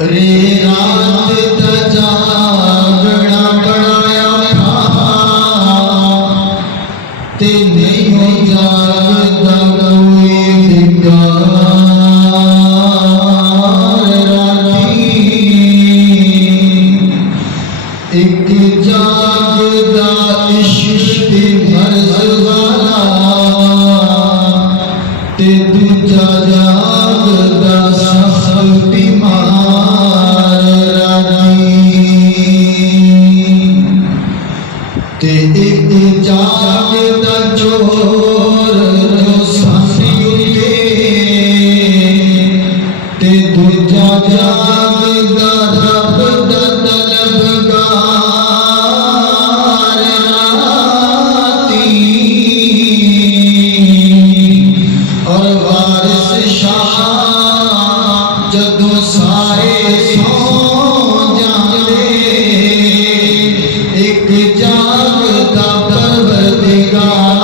रे रात दा जागना बनाया था ते नहीं हो जागदा कोई धिकार राती एक जागदा इश्क मर्ज वाला ते दूजा जागदा सफल बीमार ते एक जागदा चोर जो सासी उठे ते दूजा जागदा रब दा तलबगार राती और वारिस शाह जदों सारे सो जाते एक जागदा परवरदिगार